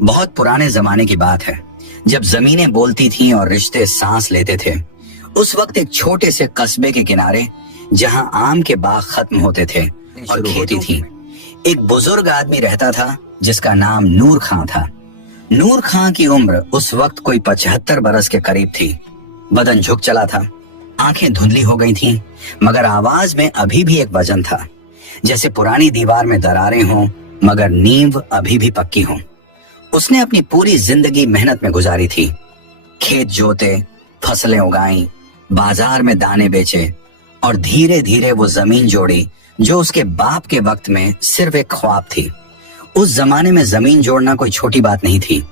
बहुत पुराने जमाने की बात है, जब जमीनें बोलती थीं और रिश्ते सांस लेते थे। उस वक्त एक छोटे से कस्बे के किनारे, जहां आम के बाग खत्म होते थे और खेती थी, एक बुजुर्ग आदमी रहता था जिसका नाम नूर खां था। नूर खां की उम्र उस वक्त कोई 75 बरस के करीब थी। बदन झुक चला था, आंखें धुंधली हो गई थीं, मगर आवाज में अभी भी एक वजन था, जैसे पुरानी दीवार में दरारें हों मगर नींव अभी भी पक्की हो। उसने अपनी पूरी जिंदगी मेहनत में गुजारी थी। खेत जोते, फसलें उगाई, बाजार में दाने बेचे और धीरे धीरे वो जमीन जोड़ी जो उसके बाप के वक्त में सिर्फ एक ख्वाब थी। उस जमाने में जमीन जोड़ना कोई छोटी बात नहीं थी।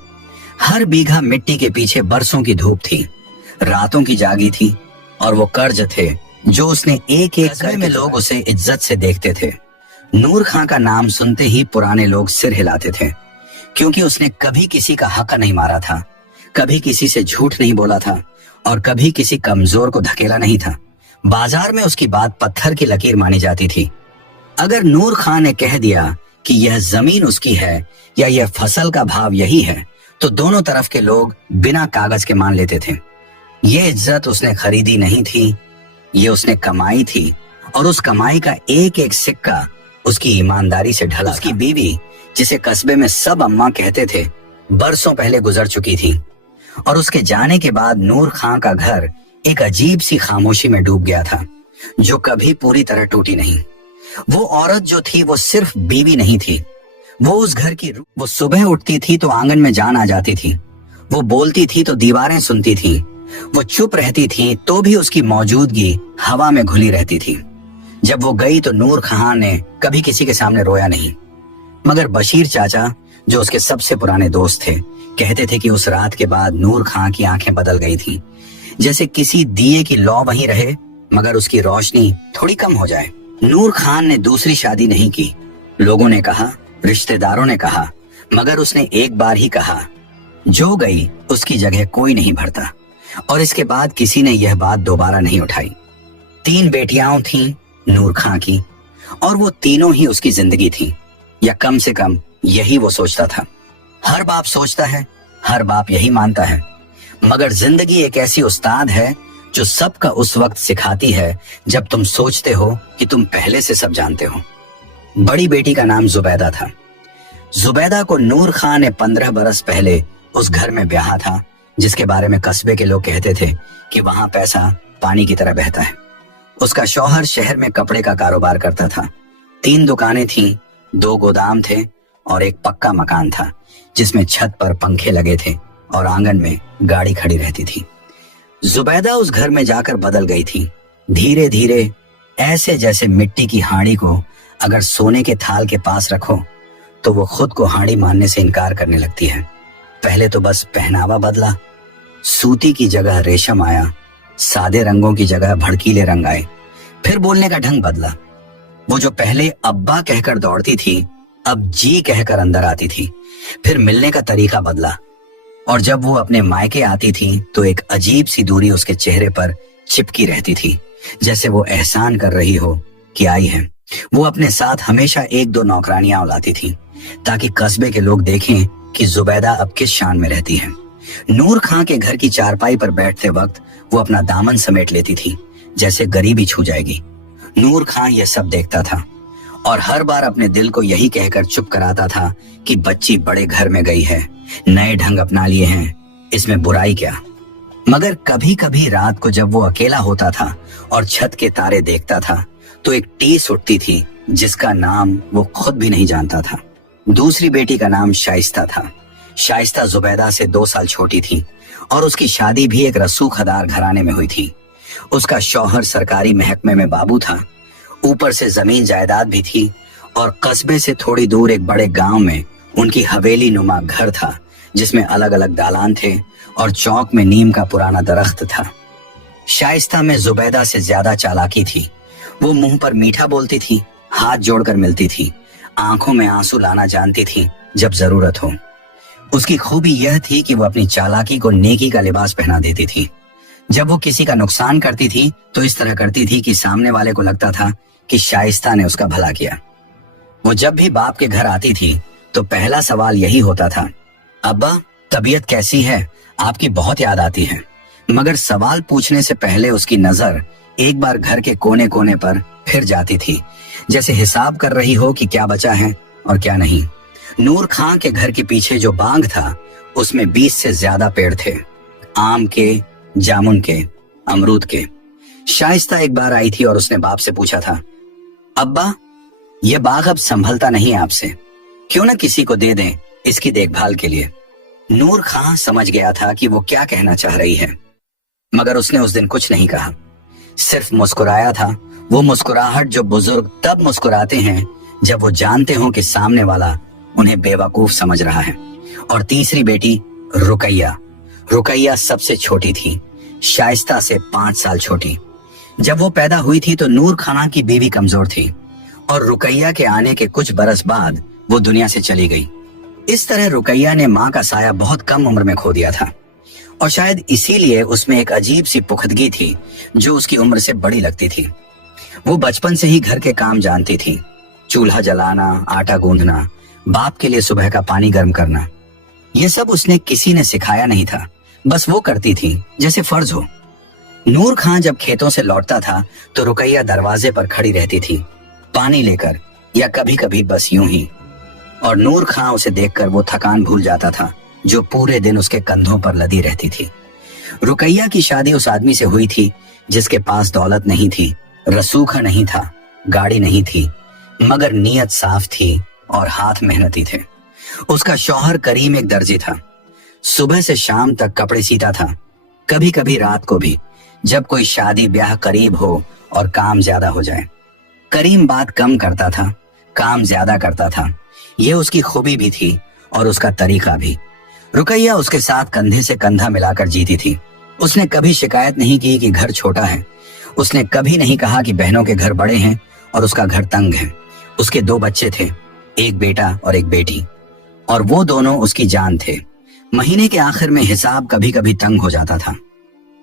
हर बीघा मिट्टी के पीछे बरसों की धूप थी, रातों की जागी थी, और वो कर्ज थे जो उसने एक एक करके में लोग उसे इज्जत से देखते थे। नूर खां का नाम सुनते ही पुराने लोग सिर हिलाते थे, क्योंकि उसने कभी किसी का हक नहीं मारा था, कभी किसी से झूठ नहीं बोला था और कभी किसी कमजोर को धकेला नहीं था। बाजार में उसकी बात पत्थर की लकीर मानी जाती थी। अगर नूर खां ने कह दिया कि यह जमीन उसकी है या यह फसल का भाव यही है, तो दोनों तरफ के लोग बिना कागज के मान लेते थे। ये इज्जत उसने खरीदी नहीं थी, ये उसने कमाई थी, और उस कमाई का एक एक सिक्का उसकी ईमानदारी से ढला। उसकी बीवी, जिसे कस्बे में सब अम्मा कहते थे, बरसों पहले गुजर चुकी थी, और उसके जाने के बाद नूर खां का घर एक अजीब सी खामोशी में डूब गया था, जो कभी पूरी तरह टूटी नहीं। वो औरत जो थी वो सिर्फ बीवी नहीं थी, वो उस घर की वो सुबह उठती थी तो आंगन में जान आ जाती थी, वो बोलती थी तो दीवारें सुनती थी, वो चुप रहती थी तो भी उसकी मौजूदगी हवा में घुली रहती थी। जब वो गई तो नूर खां ने कभी किसी के सामने रोया नहीं, मगर बशीर चाचा, जो उसके सबसे पुराने दोस्त थे, कहते थे कि उस रात के बाद नूर खां की आंखें बदल गई थी, जैसे किसी दिए की लौ वहीं रहे मगर उसकी रोशनी थोड़ी कम हो जाए। नूर खान ने दूसरी शादी नहीं की। लोगों ने कहा, रिश्तेदारों ने कहा, मगर उसने एक बार ही कहा, जो गई उसकी जगह कोई नहीं भरता। और इसके बाद किसी ने यह बात दोबारा नहीं उठाई। 3 बेटियां थीं नूर खां की, और वो तीनों ही उसकी जिंदगी थी, या कम से कम यही वो सोचता था। हर बाप सोचता है, हर बाप यही मानता है, मगर जिंदगी एक ऐसी उस्ताद है जो सबका उस वक्त सिखाती है जब तुम सोचते हो कि तुम पहले से सब जानते हो। बड़ी बेटी का नाम जुबैदा था। जुबैदा को नूर खां ने 15 बरस पहले उस घर में ब्याहा था, जिसके बारे में कस्बे के लोग कहते थे कि वहां पैसा पानी की तरह बहता है। उसका शौहर शहर में कपड़े का कारोबार करता था। 3 दुकानें थीं, 2 गोदाम थे और एक पक्का मकान था, जिसमें छत पर पंखे लगे थे और आंगन में गाड़ी खड़ी रहती थी। जुबैदा उस घर में जाकर बदल गई थी, धीरे धीरे, ऐसे जैसे मिट्टी की हांडी को अगर सोने के थाल के पास रखो तो वो खुद को हांडी मानने से इनकार करने लगती है। पहले तो बस पहनावा बदला, सूती की जगह रेशम आया, सादे रंगों की जगह भड़कीले रंग आए। फिर बोलने का ढंग बदला। वो जो पहले अब्बा कहकर दौड़ती थी, अब जी कहकर अंदर आती थी। फिर मिलने का तरीका बदला, और जब वो अपने मायके आती थी तो एक अजीब सी दूरी उसके चेहरे पर चिपकी रहती थी, जैसे वो एहसान कर रही हो कि आई है। वो अपने साथ हमेशा 1-2 नौकरानियां लाती थी, ताकि कस्बे के लोग देखें कि जुबैदा अब किस शान में रहती है। नूर खां के घर की चारपाई पर बैठते वक्त वो अपना दामन समेट लेती थी, जैसे गरीबी छू जाएगी। नूर खां यह सब देखता था और हर बार अपने दिल को यही कहकर चुप कराता था कि बच्ची बड़े घर में गई है, नए ढंग अपना लिए हैं, इसमें बुराई क्या। मगर कभी कभी रात को जब वो अकेला होता था और छत के तारे देखता था तो एक टीस उठती थी जिसका नाम वो खुद भी नहीं जानता था। दूसरी बेटी का नाम शाइस्ता था। शाइस्ता जुबैदा से 2 साल छोटी थी और उसकी शादी भी एक रसूखदार घराने में हुई थी। उसका शौहर सरकारी महकमे में बाबू था, ऊपर से जमीन जायदाद भी थी, और कस्बे से थोड़ी दूर एक बड़े गांव में उनकी हवेली नुमा घर था, जिसमें अलग अलग दालान थे और चौक में नीम का पुराना दरख्त था। शाइस्ता में जुबैदा से ज्यादा चालाकी थी। वो मुंह पर मीठा बोलती थी, हाथ जोड़कर मिलती थी, आंखों में आंसू लाना जानती थी जब जरूरत हो। उसकी खूबी यह थी कि वो अपनी चालाकी को नेकी का लिबास पहना देती थी। जब वो किसी का नुकसान करती थी तो इस तरह करती थी कि सामने वाले को लगता था कि शाइस्ता ने उसका भला किया। वो जब भी बाप के घर आती थी तो पहला सवाल यही होता था, अब्बा, तबीयत कैसी है? आपकी बहुत याद आती है। मगर सवाल पूछने से पहले उसकी नजर एक बार घर के कोने कोने पर फिर जाती थी, जैसे हिसाब कर रही हो कि क्या बचा है और क्या नहीं। नूर खां के घर के पीछे जो बाग था उसमें 20 से ज्यादा पेड़ थे, आम के, जामुन के, अमरूद के। शाइस्ता एक बार आई थी और उसने बाप से पूछा था, अब्बा, ये बाग अब संभलता नहीं आपसे, क्यों ना किसी को दे दें इसकी देखभाल के लिए। नूर खां समझ गया था कि वो क्या कहना चाह रही है, मगर उसने उस दिन कुछ नहीं कहा, सिर्फ मुस्कुराया था। वो मुस्कुराहट जो बुजुर्ग तब मुस्कुराते हैं जब वो जानते हो कि सामने वाला उन्हें बेवकूफ समझ रहा है। और तीसरी बेटी रुकैया। रुकैया सबसे छोटी थी, शाइस्ता से 5 साल छोटी। जब वो पैदा हुई थी तो नूर खाना की बीवी कमजोर थी और रुकैया के आने के कुछ बरस बाद वो दुनिया से चली गई। इस तरह रुकैया ने माँ का साया बहुत कम उम्र में खो दिया था और शायद इसीलिए उसमें एक अजीब सी पुख्तगी थी जो उसकी उम्र से बड़ी लगती थी। वो बचपन से ही घर के काम जानती थी, चूल्हा जलाना, आटा गूंदना, बाप के लिए सुबह का पानी गर्म करना। ये सब उसने किसी ने सिखाया नहीं था, बस वो करती थी जैसे फर्ज हो। नूर खां जब खेतों से लौटता था तो रुकैया दरवाजे पर खड़ी रहती थी, पानी लेकर या कभी कभी बस यूं ही। और नूर खां उसे देखकर वो थकान भूल जाता था जो पूरे दिन उसके कंधों पर लदी रहती थी। रुकैया की शादी उस आदमी से हुई थी जिसके पास दौलत नहीं थी, रसूखा नहीं था, गाड़ी नहीं थी, मगर नीयत साफ थी और हाथ मेहनती थे। उसका शौहर करीम एक दर्जी था, सुबह से शाम तक कपड़े सीता था, कभी कभी रात को भी, जब कोई शादी ब्याह करीब हो और काम ज्यादा हो जाए। करीम बात कम करता था, काम ज्यादा करता था। यह उसकी खूबी भी थी और उसका तरीका भी। रुकैया उसके साथ कंधे से कंधा मिलाकर जीती थी। उसने कभी शिकायत नहीं की कि घर छोटा है। उसने कभी नहीं कहा कि बहनों के घर बड़े हैं और उसका घर तंग है। उसके 2 बच्चे थे, एक बेटा और एक बेटी, और वो दोनों उसकी जान थे। महीने के आखिर में हिसाब कभी कभी तंग हो जाता था,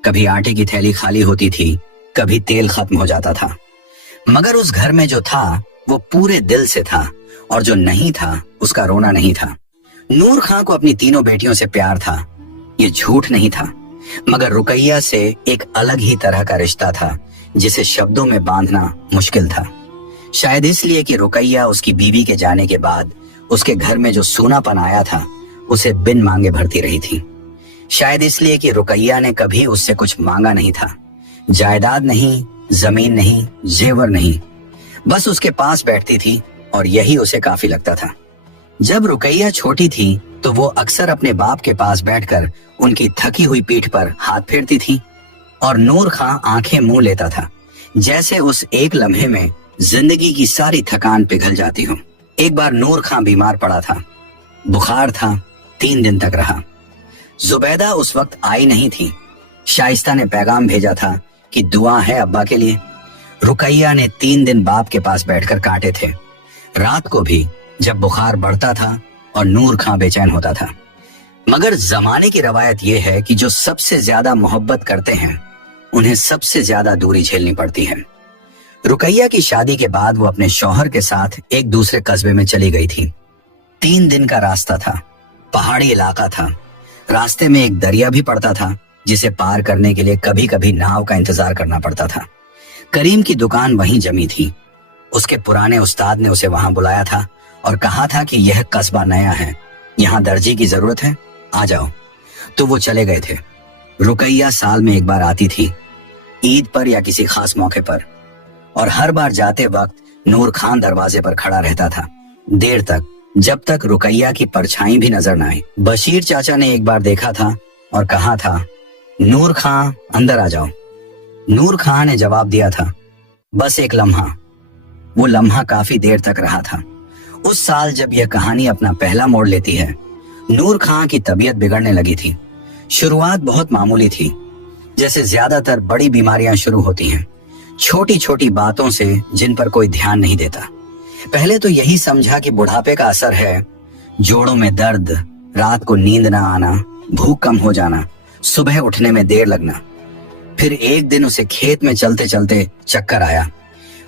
कभी आटे की थैली खाली होती थी, कभी तेल खत्म हो जाता था। मगर उस घर में जो था वो पूरे दिल से था और जो नहीं था उसका रोना नहीं था। नूर खां को अपनी तीनों बेटियों से प्यार था, ये झूठ नहीं था, मगर रुकैया से एक अलग ही तरह का रिश्ता था जिसे शब्दों में बांधना मुश्किल था। शायद इसलिए कि रुकैया उसकी बीवी के जाने के बाद उसके घर में जो सूनापन आया था उसे बिन मांगे भरती रही थी। शायद इसलिए कि रुकैया ने कभी उससे कुछ मांगा नहीं था, जायदाद नहीं, जमीन नहीं, जेवर नहीं, बस उसके पास बैठती थी और यही उसे काफी लगता था। जब रुकैया छोटी थी तो वो अक्सर अपने बाप के पास बैठकर उनकी थकी हुई पीठ पर हाथ फेरती थी और नूर खां आंखें मुंह लेता था, जैसे उस एक लम्हे में जिंदगी की सारी थकान पिघल जाती हो। एक बार नूर खां बीमार पड़ा था, बुखार था, 3 दिन तक रहा। जुबैदा उस वक्त आई नहीं थी। शाइस्ता ने पैगाम भेजा था कि दुआ है अब्बा के लिए। रुकैया ने 3 दिन बाप के पास बैठकर काटे थे, रात को भी जब बुखार बढ़ता था और नूर खां बेचैन होता था। मगर जमाने की रवायत यह है कि जो सबसे ज्यादा मोहब्बत करते हैं उन्हें सबसे ज्यादा दूरी झेलनी पड़ती है। रुकैया की शादी के बाद वो अपने शौहर के साथ एक दूसरे कस्बे में चली गई थी। 3 दिन का रास्ता था, पहाड़ी इलाका था, रास्ते में एक दरिया भी पड़ता था जिसे पार करने के लिए कभी कभी नाव का इंतजार करना पड़ता था। करीम की दुकान वहीं जमी थी। उसके पुराने उस्ताद ने उसे वहां बुलाया था और कहा था कि यह कस्बा नया है, यहाँ दर्जी की जरूरत है, आ जाओ। तो वो चले गए थे। रुकैया साल में एक बार आती थी, ईद पर या किसी खास मौके पर, और हर बार जाते वक्त नूर खां दरवाजे पर खड़ा रहता था देर तक, जब तक रुकैया की परछाई भी नजर न आई। बशीर चाचा ने एक बार देखा था और कहा था, नूर खां अंदर आ जाओ। नूर खां ने जवाब दिया था, बस एक लम्हा। वो लम्हा काफी देर तक रहा था। उस साल जब यह कहानी अपना पहला मोड़ लेती है, नूर खां की तबीयत बिगड़ने लगी थी। शुरुआत बहुत मामूली थी, जैसे ज्यादातर बड़ी बीमारियां शुरू होती हैं, छोटी छोटी बातों से जिन पर कोई ध्यान नहीं देता। पहले तो यही समझा कि बुढ़ापे का असर है, जोड़ों में दर्द, रात को नींद ना आना, भूख कम हो जाना, सुबह उठने में देर लगना। फिर एक दिन उसे खेत में चलते चलते चक्कर आया।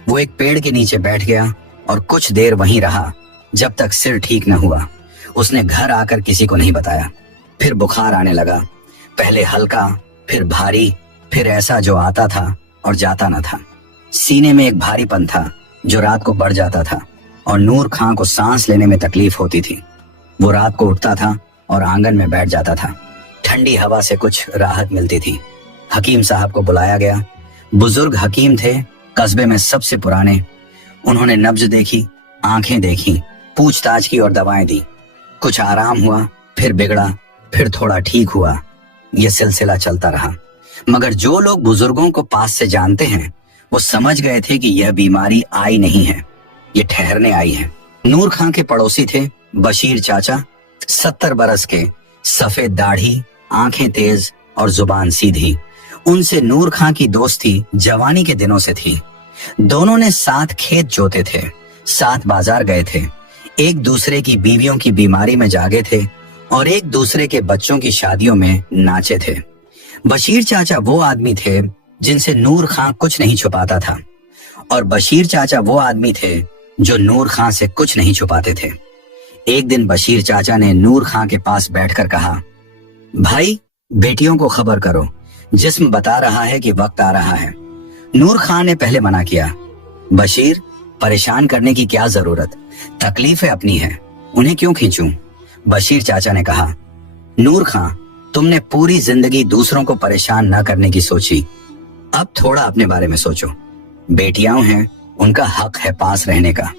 वो एक पेड़ के नीचे बैठ गया और कुछ देर वहीं रहा जब तक सिर ठीक न हुआ। उसने घर आकर किसी को नहीं बताया। फिर बुखार आने लगा, पहले हल्का, फिर भारी, फिर ऐसा जो आता था और जाता न था। सीने में एक भारीपन था जो रात को बढ़ जाता था और नूर खां को सांस लेने में तकलीफ होती थी। वो रात को उठता था और आंगन में बैठ जाता था। ठंडी हवा से कुछ राहत मिलती थी। हकीम साहब को बुलाया गया। बुजुर्ग हकीम थे, कस्बे में सबसे पुराने। उन्होंने नब्ज देखी, आंखें देखी, पूछताछ की और दवाएं दी। कुछ आराम हुआ, फिर बिगड़ा, फिर थोड़ा ठीक हुआ। यह सिलसिला चलता रहा। मगर जो लोग बुजुर्गों को पास से जानते हैं वो समझ गए थे कि यह बीमारी आई नहीं है, ये ठहरने आई है। नूर खां के पड़ोसी थे बशीर चाचा, 70 बरस के, सफेद दाढ़ी, आंखें तेज और जुबान सीधी। उनसे नूर खां की दोस्ती जवानी के दिनों से थी। दोनों ने साथ खेत जोते थे, साथ बाजार गए थे, एक दूसरे की बीवियों की बीमारी में जागे थे और एक दूसरे के बच्चों की शादियों में नाचे थे। बशीर चाचा वो आदमी थे जिनसे नूर खां कुछ नहीं छुपाता था और बशीर चाचा वो आदमी थे जो नूर खां से कुछ नहीं छुपाते थे। एक दिन बशीर चाचा ने नूर खां के पास बैठकर कहा, भाई बेटियों को खबर करो, जिस्म बता रहा है कि वक्त आ रहा है। नूर खां ने पहले मना किया, बशीर परेशान करने की क्या जरूरत, तकलीफें अपनी है, उन्हें क्यों खींचूं? बशीर चाचा ने कहा, नूर खां तुमने पूरी जिंदगी दूसरों को परेशान न करने की सोची, अब थोड़ा अपने बारे में सोचो। बेटियां हैं, उनका हक है पास रहने का।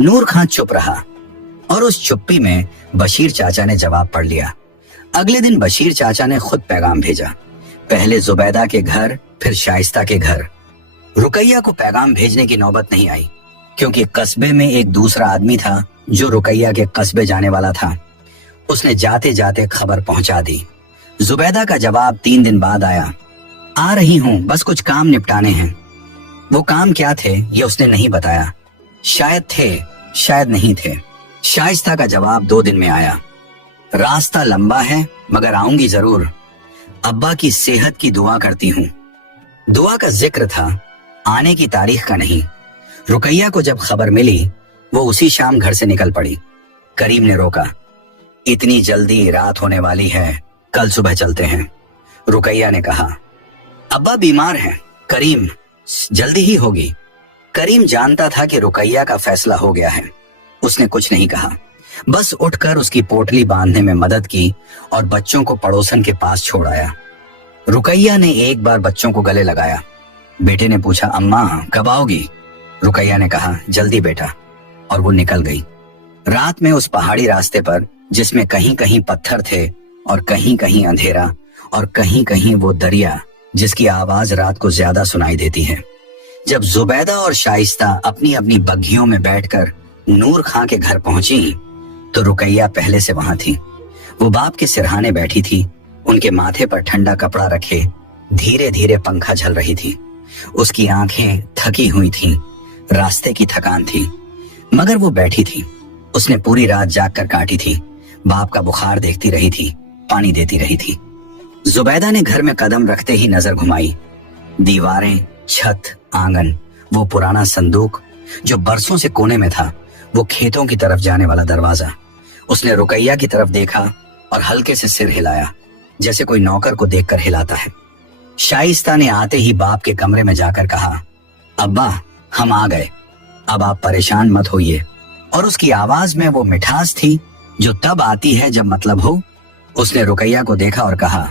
नूर खां चुप रहा और उस चुप्पी में बशीर चाचा ने जवाब पढ़ लिया। अगले दिन बशीर चाचा ने खुद पैगाम भेजा, पहले जुबैदा के घर, फिर शाइस्ता के घर। रुकैया को पैगाम भेजने की नौबत नहीं आई क्योंकि कस्बे में एक दूसरा आदमी था जो रुकैया के कस्बे जाने वाला था। उसने जाते जाते खबर पहुंचा दी। जुबैदा का जवाब 3 दिन बाद आया, आ रही हूं, बस कुछ काम निपटाने हैं। वो काम क्या थे ये उसने नहीं बताया। शायद थे, शायद नहीं थे। शाइस्ता का जवाब 2 दिन में आया, रास्ता लंबा है मगर आऊंगी जरूर। अब्बा की सेहत की दुआ करती हूँ। दुआ का जिक्र था, आने की तारीख का नहीं। रुकैया को जब खबर मिली वो उसी शाम घर से निकल पड़ी। करीम ने रोका, इतनी जल्दी, रात होने वाली है, कल सुबह चलते हैं। रुकैया ने कहा, अब्बा बीमार हैं, करीम जल्दी ही होगी। करीम जानता था कि रुकैया का फैसला हो गया है। उसने कुछ नहीं कहा, बस उठकर उसकी पोटली बांधने में मदद की और बच्चों को पड़ोसन के पास छोड़ आया। रुकैया ने एक बार बच्चों को गले लगाया। बेटे ने पूछा, अम्मा कब आओगी? रुकैया ने कहा, जल्दी बेटा, और वो निकल गई। रात में उस पहाड़ी रास्ते पर, जिसमें कहीं कहीं पत्थर थे और कहीं कहीं अंधेरा और कहीं कहीं वो दरिया जिसकी आवाज रात को ज्यादा सुनाई देती है, जब जुबैदा और शाइस्ता अपनी अपनी बग्घियों में बैठकर नूर खां के घर पहुंची तो रुकैया पहले से वहां थी। वो बाप के सिरहाने बैठी थी, उनके माथे पर ठंडा कपड़ा रखे धीरे धीरे पंखा झल रही थी। उसकी आंखें थकी हुई थीं, रास्ते की थकान थी, मगर वो बैठी थी। उसने पूरी रात जाग कर काटी थी। बाप का बुखार देखती रही थी, पानी देती रही थी। जुबैदा ने घर में कदम रखते ही नजर घुमाई। दीवारें, छत, आंगन, वो पुराना संदूक जो बरसों से कोने में था, वो खेतों की तरफ जाने वाला दरवाजा। उसने रुकैया की तरफ देखा और हल्के से सिर हिलाया, जैसे कोई नौकर को देखकर हिलाता है। शाइस्ता ने आते ही बाप के कमरे में जाकर कहा, अब्बा हम आ गए, अब आप परेशान मत होइए। और उसकी आवाज में वो मिठास थी जो तब आती है जब मतलब हो। उसने रुकैया को देखा और कहा,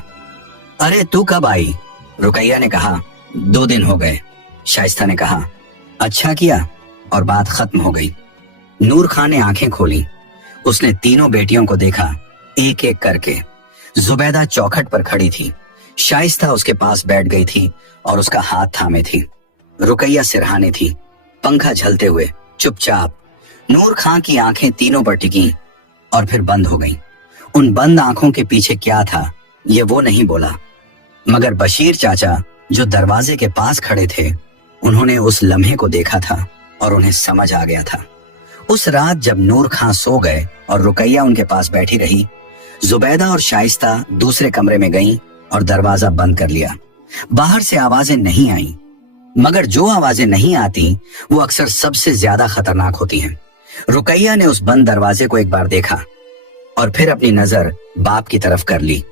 अरे तू कब आई? रुकैया ने कहा, 2 दिन हो गए। शाइस्ता ने कहा, अच्छा किया, और बात खत्म हो गई। नूर खां ने आंखें खोली। उसने तीनों बेटियों को देखा, एक एक करके। जुबैदा चौखट पर खड़ी थी, शाइस्ता उसके पास बैठ गई थी और उसका हाथ थामे थी। रुकैया सिरहाने थी, पंखा झलते हुए चुपचाप। नूर खां की आंखें तीनों पर टिकी और फिर बंद हो गईं। उन बंद आंखों के पीछे क्या था ये वो नहीं बोला, मगर बशीर चाचा जो दरवाजे के पास खड़े थे, उन्होंने उस लम्हे को देखा था और उन्हें समझ आ गया था। उस रात जब नूर खां सो गए और रुकैया उनके पास बैठी रही, जुबैदा और शाइस्ता दूसरे कमरे में गईं और दरवाजा बंद कर लिया। बाहर से आवाजें नहीं आईं, मगर जो आवाजें नहीं आती वो अक्सर सबसे ज्यादा खतरनाक होती हैं। रुकैया ने उस बंद दरवाजे को एक बार देखा, और फिर अपनी नजर बाप की तरफ कर ली।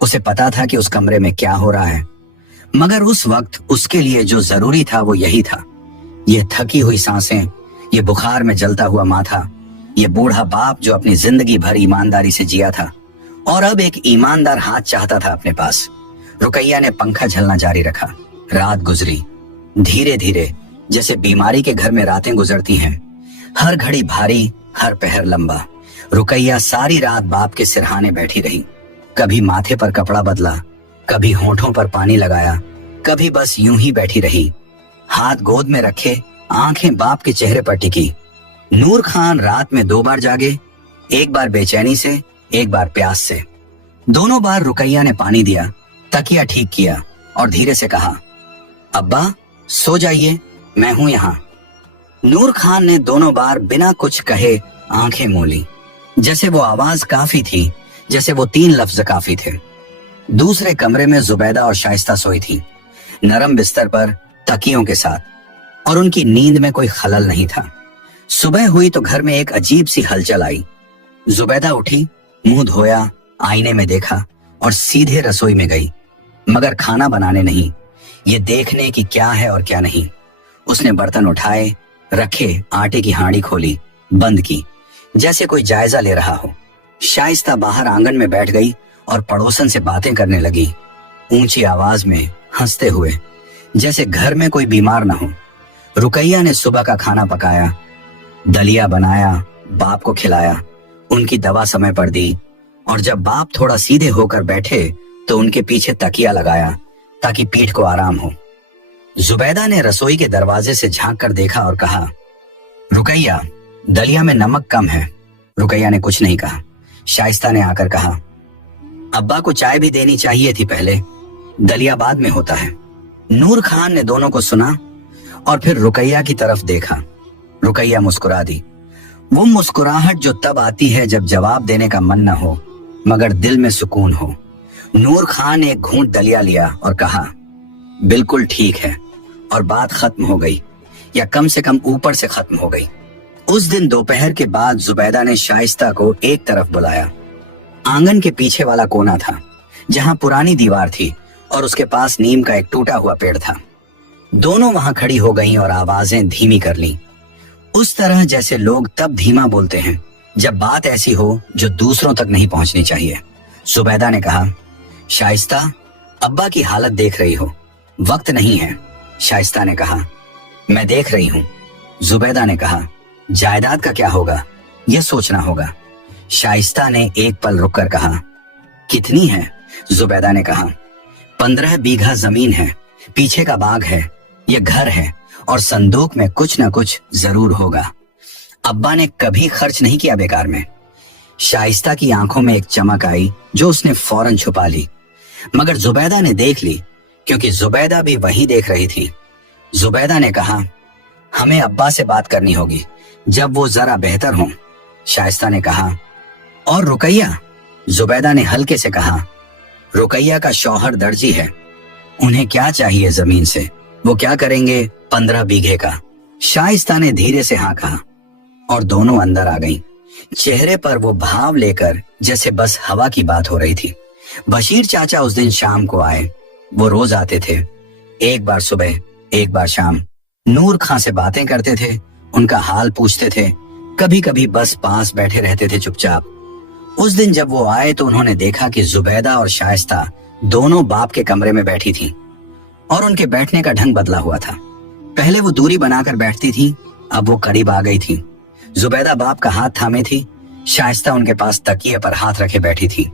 उसे पता था कि उस कमरे में क्या हो रहा है, मगर उस वक्त उसके लिए जो जरूरी था वो यही था। ये थकी हुई सांसें, ये बुखार में जलता हुआ माथा, ये बूढ़ा बाप जो अपनी जिंदगी भर ईमानदारी से जिया था और अब एक ईमानदार हाथ चाहता था अपने पास। रुकैया ने पंखा झलना जारी रखा। रात गुजरी धीरे धीरे, जैसे बीमारी के घर में रातें गुजरती हैं। हर घड़ी भारी, हर पहर लंबा। रुकैया सारी रात बाप के सिरहाने बैठी रही। कभी माथे पर कपड़ा बदला, कभी होठों पर पानी लगाया, कभी बस यूं ही बैठी रही, हाथ गोद में रखे, आंखें बाप के चेहरे पर टिकी। नूर खान रात में 2 बार जागे, एक बार बेचैनी से, एक बार प्यास से। दोनों बार रुकैया ने पानी दिया, तकिया ठीक किया और धीरे से कहा, अब्बा सो जाइए, मैं हूं यहाँ। नूर खान ने दोनों बार बिना कुछ कहे आंखें मोली। जैसे वो आवाज काफी थी, जैसे वो 3 लफ्ज काफी थे। दूसरे कमरे में जुबैदा और शाइस्ता सोई थी, नरम बिस्तर पर तकियों के साथ, और उनकी नींद में कोई खलल नहीं था। सुबह हुई तो घर में एक अजीब सी हलचल आई। जुबैदा उठी, मुंह धोया, आईने में देखा और सीधे रसोई में गई, मगर खाना बनाने नहीं, ये देखने की क्या है और क्या नहीं। उसने बर्तन उठाए, रखे, आटे की हांडी खोली, बंद की, जैसे कोई जायजा ले रहा हो। शाइस्ता बाहर आंगन में बैठ गई और पड़ोसन से बातें करने लगी, ऊंची आवाज में, हंसते हुए, जैसे घर में कोई बीमार ना हो। रुकैया ने सुबह का खाना पकाया, दलिया बनाया, बाप को खिलाया, उनकी दवा समय पर दी, और जब बाप थोड़ा सीधे होकर बैठे तो उनके पीछे तकिया लगाया ताकि पीठ को आराम हो। जुबैदा ने रसोई के दरवाजे से झांक कर देखा और कहा, रुकैया, दलिया में नमक कम है। रुकैया ने कुछ नहीं कहा। शाइस्ता ने आकर कहा, अब्बा को चाय भी देनी चाहिए थी पहले, दलिया बाद में होता है। नूर खान ने दोनों को सुना और फिर रुकैया की तरफ देखा। रुकैया मुस्कुरा दी, वो मुस्कुराहट जो तब आती है जब जवाब देने का मन न हो मगर दिल में सुकून हो। नूर खान ने एक घूंट दलिया लिया और कहा, बिल्कुल ठीक है, और बात खत्म हो गई, या कम से कम ऊपर से खत्म हो गई। उस दिन दोपहर के बाद जुबैदा ने शाइस्ता को एक तरफ बुलाया। आंगन के पीछे वाला कोना था, जहां पुरानी दीवार थी और उसके पास नीम का एक टूटा हुआ पेड़ था। दोनों वहां खड़ी हो गईं और आवाजें धीमी कर लीं, उस तरह जैसे लोग तब धीमा बोलते हैं जब बात ऐसी हो जो दूसरों तक नहीं पहुंचनी चाहिए। जुबैदा ने कहा, शाइस्ता, अब्बा की हालत देख रही हो, वक्त नहीं है। शाइस्ता ने कहा, मैं देख रही हूं। जुबैदा ने कहा, जायदाद का क्या होगा, यह सोचना होगा। शाइस्ता ने एक पल रुककर कहा, कितनी है? जुबैदा ने कहा, 15 बीघा जमीन है, पीछे का बाग है, यह घर है, और संदूक में कुछ न कुछ जरूर होगा। अब्बा ने कभी खर्च नहीं किया बेकार में। शाइस्ता की आंखों में एक चमक आई जो उसने फौरन छुपा ली, मगर जुबैदा ने देख ली, क्योंकि जुबैदा भी वही देख रही थी। जुबैदा ने कहा, हमें अब्बा से बात करनी होगी जब वो जरा बेहतर हों। शाइस्ता ने कहा, और रुकैया? जुबैदा ने हल्के से कहा, रुकैया का शौहर दर्जी है, उन्हें क्या चाहिए जमीन से, वो क्या करेंगे 15 बीघे का? शाइस्ता ने धीरे से हाँ कहा और दोनों अंदर आ गईं, चेहरे पर वो भाव लेकर जैसे बस हवा की बात हो रही थी। बशीर चाचा उस दिन शाम को आए। वो रोज आते थे, एक बार सुबह, एक बार शाम। नूर खां से बातें करते थे, उनका हाल पूछते थे, कभी कभी बस पास बैठे रहते थे चुपचाप। उस दिन जब वो आए तो उन्होंने देखा कि जुबैदा और शाइस्ता दोनों बाप के कमरे में बैठी थीं, और उनके बैठने का ढंग बदला हुआ था। पहले वो दूरी बनाकर बैठती थी, अब वो करीब आ गई थी। जुबैदा बाप का हाथ थामे थी, शाइस्ता उनके पास तकिए पर हाथ रखे बैठी थी।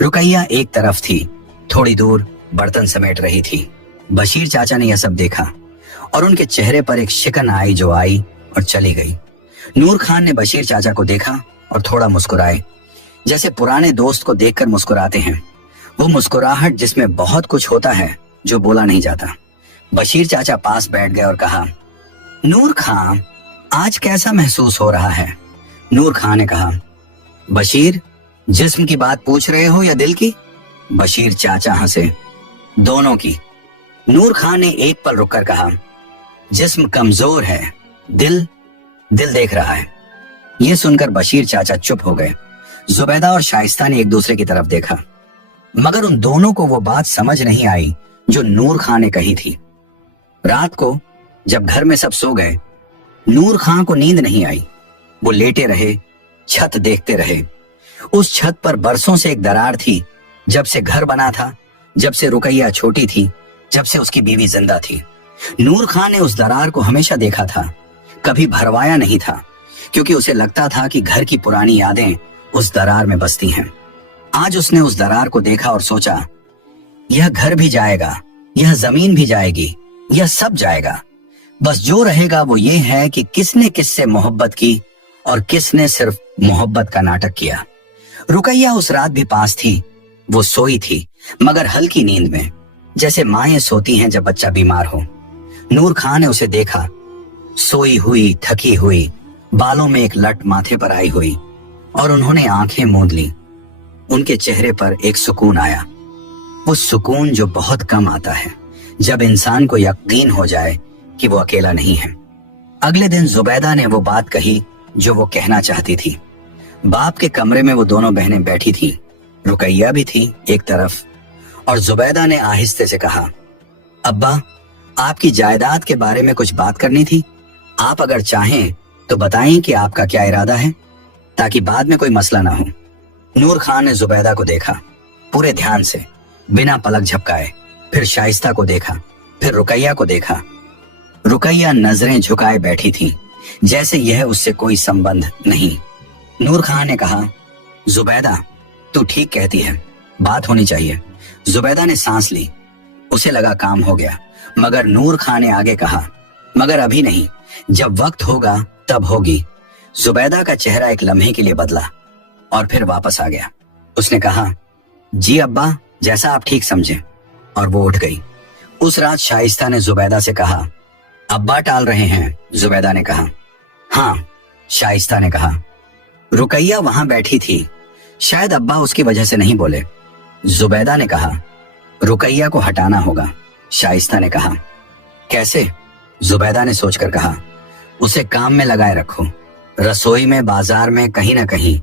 रुकैया एक तरफ थी, थोड़ी दूर बर्तन समेट रही थी। बशीर चाचा ने यह सब देखा और उनके चेहरे पर एक शिकन आई जो आई और चली गई। नूर खान ने बशीर चाचा को देखा और थोड़ा मुस्कुराए, जैसे पुराने दोस्त को देखकर मुस्कुराते हैं। वो मुस्कुराहट जिसमें बहुत कुछ होता है जो बोला नहीं जाता। बशीर चाचा पास बैठ गए और कहा, नूर खान, आज कैसा महसूस हो रहा है? नूर खान ने कहा, बशीर, जिस्म की बात पूछ रहे हो या दिल की? बशीर चाचा हंसे, दोनों की। नूर खान ने एक पल रुककर कहा, जिस्म कमजोर है, दिल देख रहा है। यह सुनकर बशीर चाचा चुप हो गए। जुबैदा और शाइस्ता ने एक दूसरे की तरफ देखा, मगर उन दोनों को वो बात समझ नहीं आई जो नूर खां ने कही थी। रात को जब घर में सब सो गए, नूर खां को नींद नहीं आई। वो लेटे रहे, छत देखते रहे। उस छत पर बरसों से एक दरार थी, जब से घर बना था, जब से रुकैया छोटी थी, जब से उसकी बीवी जिंदा थी। नूर खां ने उस दरार को हमेशा देखा था, कभी भरवाया नहीं था, क्योंकि उसे लगता था कि घर की पुरानी यादें उस दरार में बसती हैं। आज उसने उस दरार को देखा और सोचा, यह घर भी जाएगा, यह जमीन भी जाएगी, यह सब जाएगा। बस जो रहेगा वो ये है कि किसने किससे मोहब्बत की और किसने सिर्फ मोहब्बत का नाटक किया। रुकैया उस रात भी पास थी। वो सोई थी, मगर हल्की नींद में, जैसे माएं सोती हैं जब बच्चा बीमार हो। नूर खां ने उसे देखा, सोई हुई, थकी हुई, बालों में एक लट माथे पर आई हुई, और उन्होंने आंखें मूंद ली। उनके चेहरे पर एक सुकून आया, वो सुकून जो बहुत कम आता है जब इंसान को यकीन हो जाए कि वो अकेला नहीं है। अगले दिन जुबैदा ने वो बात कही जो वो कहना चाहती थी। बाप के कमरे में वो दोनों बहनें बैठी थीं। रुकैया भी थी एक तरफ, और जुबैदा ने आहिस्ते से कहा, अब्बा, आपकी जायदाद के बारे में कुछ बात करनी थी। आप अगर चाहें तो बताएं कि आपका क्या इरादा है, ताकि बाद में कोई मसला ना हो। नूर खां ने जुबैदा को देखा, पूरे ध्यान से, बिना पलक झपकाए। फिर शाइस्ता को देखा, फिर रुकैया को देखा। रुकैया नजरें झुकाए बैठी थी, जैसे यह उससे कोई संबंध नहीं। नूर खां ने कहा, जुबैदा, तू ठीक कहती है, बात होनी चाहिए। जुबैदा ने सांस ली, उसे लगा काम हो गया, मगर नूर खां ने आगे कहा, मगर अभी नहीं, जब वक्त होगा तब होगी। जुबैदा का चेहरा एक लम्हे के लिए बदला और फिर वापस आ गया। उसने कहा, जी अब्बा, जैसा आप ठीक समझें, और वो उठ गई। उस रात शाइस्ता ने जुबैदा से कहा, अब्बा टाल रहे हैं? जुबैदा ने कहा। हाँ, शाइस्ता ने कहा। रुकैया वहां बैठी थी, शायद अब्बा उसकी वजह से नहीं बोले। जुबैदा ने कहा, रुकैया को हटाना होगा। शाइस्ता ने कहा, कैसे? जुबैदा ने सोचकर कहा, उसे काम में लगाए रखो, रसोई में, बाजार में, कहीं ना कहीं।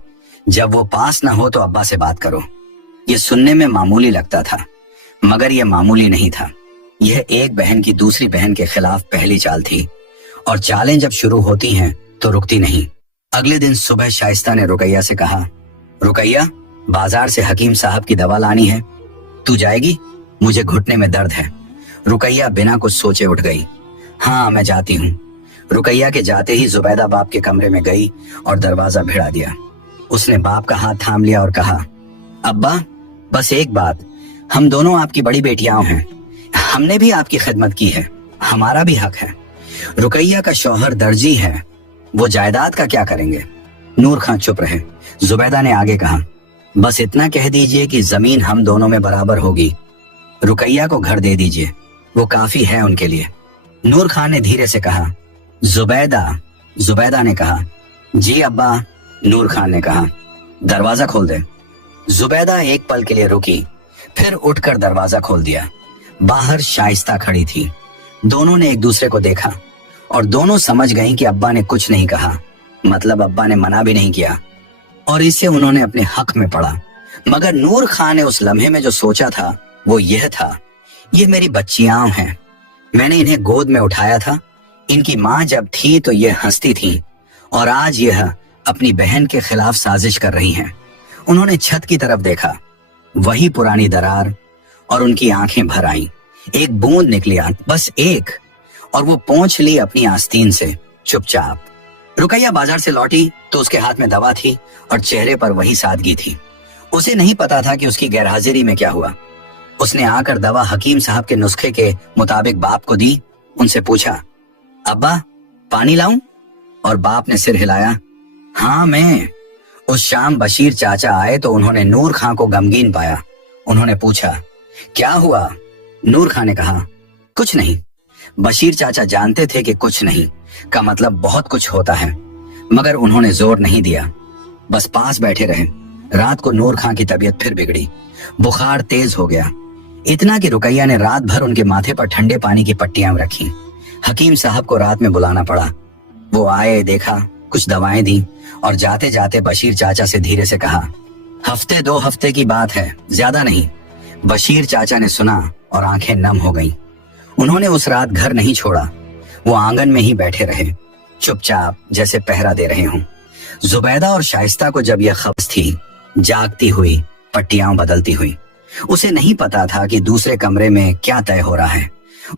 जब वो पास ना हो तो अब्बा से बात करो। ये सुनने में मामूली लगता था, मगर यह मामूली नहीं था। यह एक बहन की दूसरी बहन के खिलाफ पहली चाल थी, और चालें जब शुरू होती हैं तो रुकती नहीं। अगले दिन सुबह शाइस्ता ने रुकैया से कहा, रुकैया, बाजार से हकीम साहब की दवा लानी है, तू जाएगी? मुझे घुटने में दर्द है। रुकैया बिना कुछ सोचे उठ गई। हाँ, मैं जाती हूँ। रुकैया के जाते ही जुबैदा बाप के कमरे में गई और दरवाजा भिड़ा दिया। उसने बाप का हाथ थाम लिया और कहा, अब्बा, बस एक बात, हम दोनों आपकी बड़ी बेटियां हैं, हमने भी आपकी खिदमत की है, हमारा भी हक है। रुकैया का शौहर दर्जी है, वो जायदाद का क्या करेंगे? नूर खां चुप रहे। जुबैदा ने आगे कहा, बस इतना कह दीजिए कि जमीन हम दोनों में बराबर होगी। रुकैया को घर दे दीजिए, वो काफी है उनके लिए। नूर खां ने धीरे से कहा, जुबैदा। जुबैदा ने कहा, जी अब्बा। नूर खां ने कहा, दरवाजा खोल दे। जुबैदा एक पल के लिए रुकी, फिर उठकर दरवाजा खोल दिया। बाहर शाइस्ता खड़ी थी। दोनों ने एक दूसरे को देखा और दोनों समझ गईं कि अब्बा ने कुछ नहीं कहा, मतलब अब्बा ने मना भी नहीं किया, और इससे उन्होंने अपने हक में पड़ा। मगर नूर खां ने उस लम्हे में जो सोचा था वो यह था, ये मेरी बच्चियां हैं, मैंने इन्हें गोद में उठाया था। इनकी माँ जब थी तो ये हंसती थी, और आज यह अपनी बहन के खिलाफ साजिश कर रही हैं। उन्होंने छत की तरफ देखा, वही पुरानी दरार, और उनकी आंखें भर आईं। एक बूंद निकली, बस एक, और वो पोंछ ली अपनी आस्तीन से चुपचाप। रुकैया बाजार से लौटी तो उसके हाथ में दवा थी और चेहरे पर वही सादगी थी। उसे नहीं पता था कि उसकी गैरहाजिरी में क्या हुआ। उसने आकर दवा हकीम साहब के नुस्खे के मुताबिक बाप को दी। उनसे पूछा, अब्बा, पानी लाऊं? और बाप ने सिर हिलाया, हाँ मैं। उस शाम बशीर चाचा आए तो उन्होंने नूर खां को गमगीन पाया। उन्होंने पूछा, क्या हुआ? नूर खां ने कहा, कुछ नहीं। बशीर चाचा जानते थे कि कुछ नहीं का मतलब बहुत कुछ होता है, मगर उन्होंने जोर नहीं दिया, बस पास बैठे रहे। रात को नूर खां की तबीयत फिर बिगड़ी, बुखार तेज हो गया, इतना कि रुकैया ने रात भर उनके माथे पर ठंडे पानी की पट्टियां रखी। हकीम साहब को रात में बुलाना पड़ा। वो आए, देखा, कुछ दवाएं दी और जाते जाते बशीर चाचा से धीरे से कहा, हफ्ते 2 हफ्ते की बात है, ज्यादा नहीं। बशीर चाचा ने सुना और आंखें नम हो गईं। उन्होंने उस रात घर नहीं छोड़ा। वो आंगन में ही बैठे रहे, चुपचाप, जैसे पहरा दे रहे हों। जुबैदा और शाइस्ता को जब यह खबर थी, जागती हुई, पट्टियां बदलती हुई, उसे नहीं पता था कि दूसरे कमरे में क्या तय हो रहा है।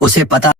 उसे पता